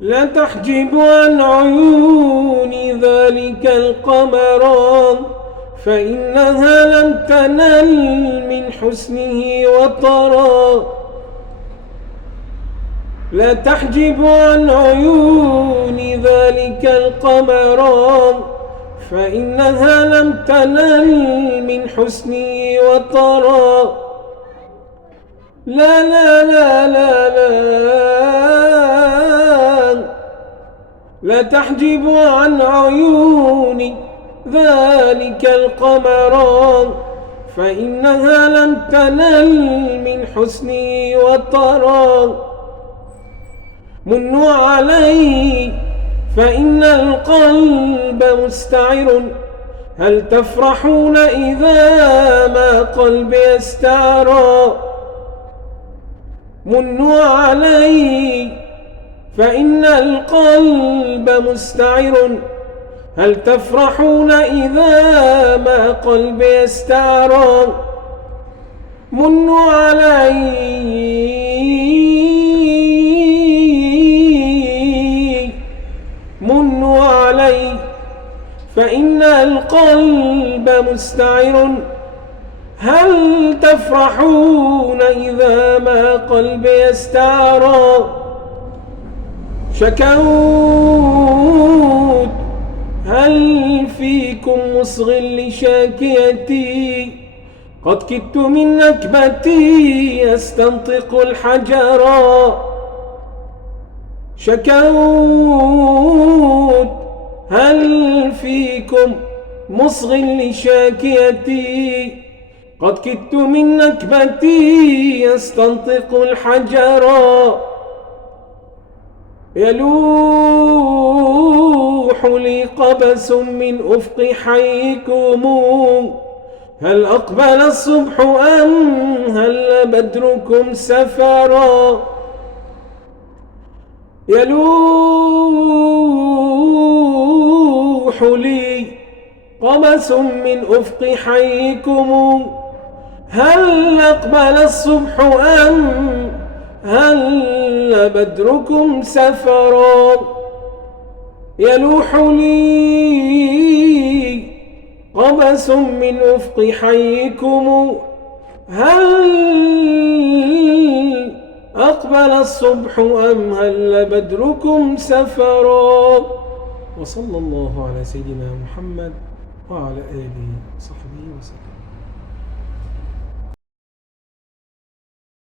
لا تحجب عن عيوني ذلك القمران، فإنها لم تنل من حسنه وطرا. لا تحجب عن عيوني ذلك القمران، فإنها لم تنل من حسنه وطرا. لا لا لا لا لا تحجب عن عيوني ذلك القمران، فإنها لم تنل من حسنه وطرا. منوا علي فإن القلب مستعر، هل تفرحون إذا ما قلبي استعرى. منوا علي فإن القلب مستعر، هل تفرحون إذا ما قلبي استعرى. منوا علي منوا علي فإن القلب مستعر، هل تفرحون إذا ما قلبي استعرى. شكوت هل فيكم مصغ لشاكيتي، قد كدت من نكبتي أستنطق الحجرا. شكوت هل فيكم مصغ لشاكيتي، قد كدت من نكبتي أستنطق الحجرا. يلوح لي قبس من أفق حيكم، هل أقبل الصبح أم هل بدركم سفرا. يلوح لي قبس من أفق حيكم، هل أقبل الصبح أم هل بدركم سفرا. يلوح لي قبس من أفق حيكم، هل أقبل الصبح أم هل بدركم سفرا. وصلى الله على سيدنا محمد وعلى آله وصحبه وسلم.